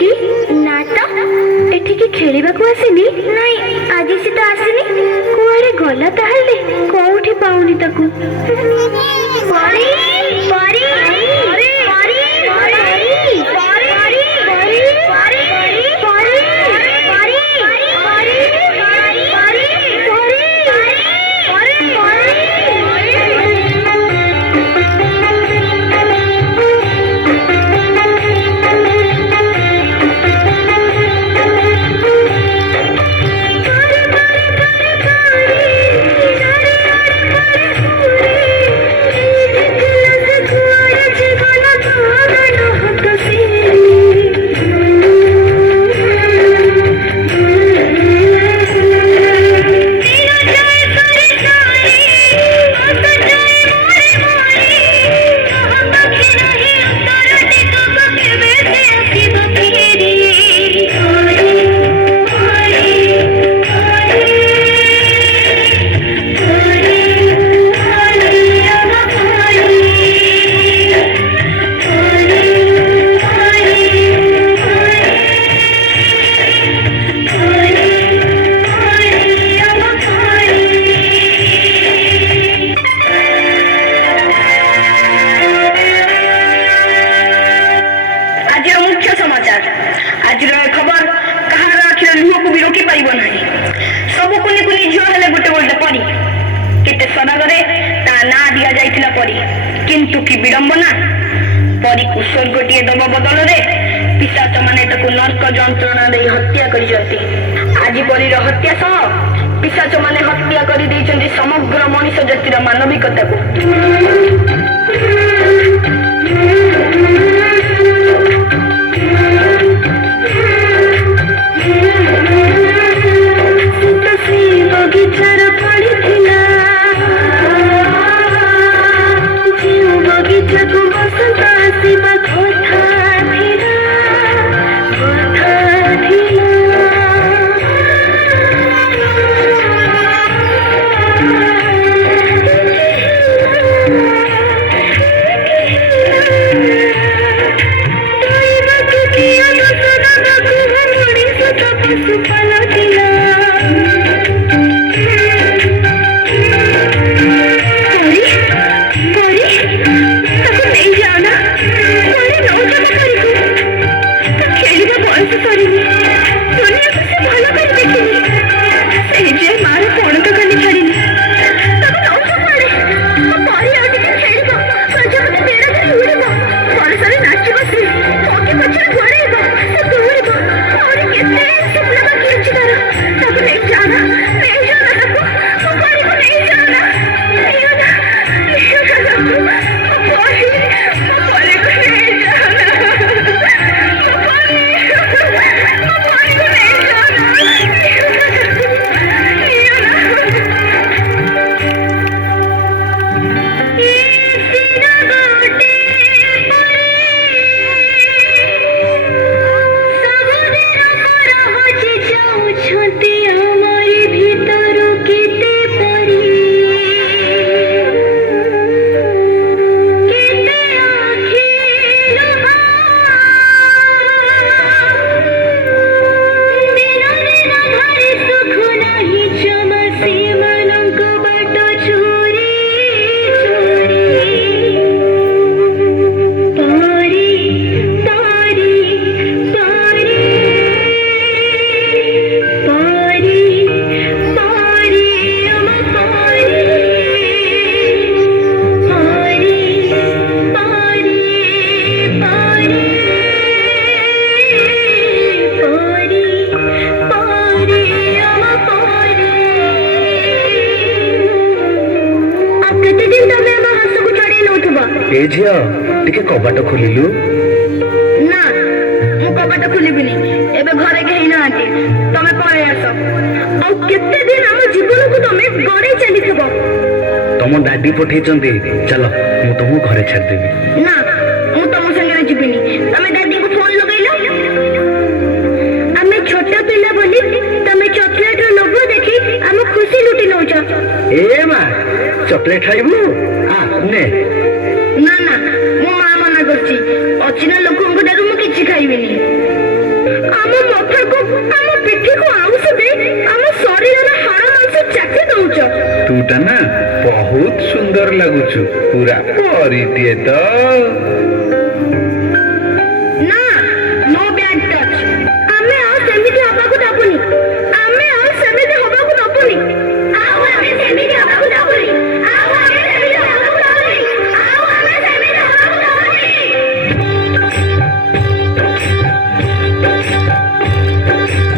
କି? ନା ତ, ଏଠିକି ଖେଳିବାକୁ ଆସିନି। ନାଇଁ, ଆଜି ସେ ତ ଆସିନି। କୁଆଡେ ଗଲା ତାହେଲେ? କୋଉଠି ପାଉନି ତାକୁ। ପରୀ, ପରୀ, ପରୀ, ପରୀ, ପରୀ, ପରୀ, ପରୀ, ପରୀ, ପରୀ, ପରୀ, किंतु कि विडंबना परी को स्वर्गटीए दब बदल में पिशाच माने ताकू नर्क जंत्रणा दे हत्या करिसंती। आज परीर हत्या सह पिशाच माने हत्या करि दैछंती समग्र मनुष्य जातिर मानविकता को। झिया टिके कबाट खोलिलु ना मु कबाट खोलिबिनी एबे घरे केही नांती तमे पळे आसो आ केते दिन हम जीवन को तमे गरे चली थबो तम दादी पठेचंती चलो मु तुमु घरे छाड़ देबी ना मु तम संगे जिबिनी तमे दादी को फोन लगैलो हमें छोटा पिल्ला बोली तमे चॉकलेट रो लोगो देखि हम खुशी लुटी नौचा ए मा चॉकलेट खाइबु आ ने ना ना मो मां मना करछि अचिना लोकन को दारू मु किछि खाइबिनी କଥାକୁ ଆମ ପିଠିକୁ ଆଉଁସ ଦେଇ ଆମ ଶରୀରର ହାଡ଼ ମାଂସ ଚାଖି ଦଉଛ। ତୁ ଟା ନା ବହୁତ ସୁନ୍ଦର ଲାଗୁଛୁ, ପୁରା ପରିଟିଏ ତ।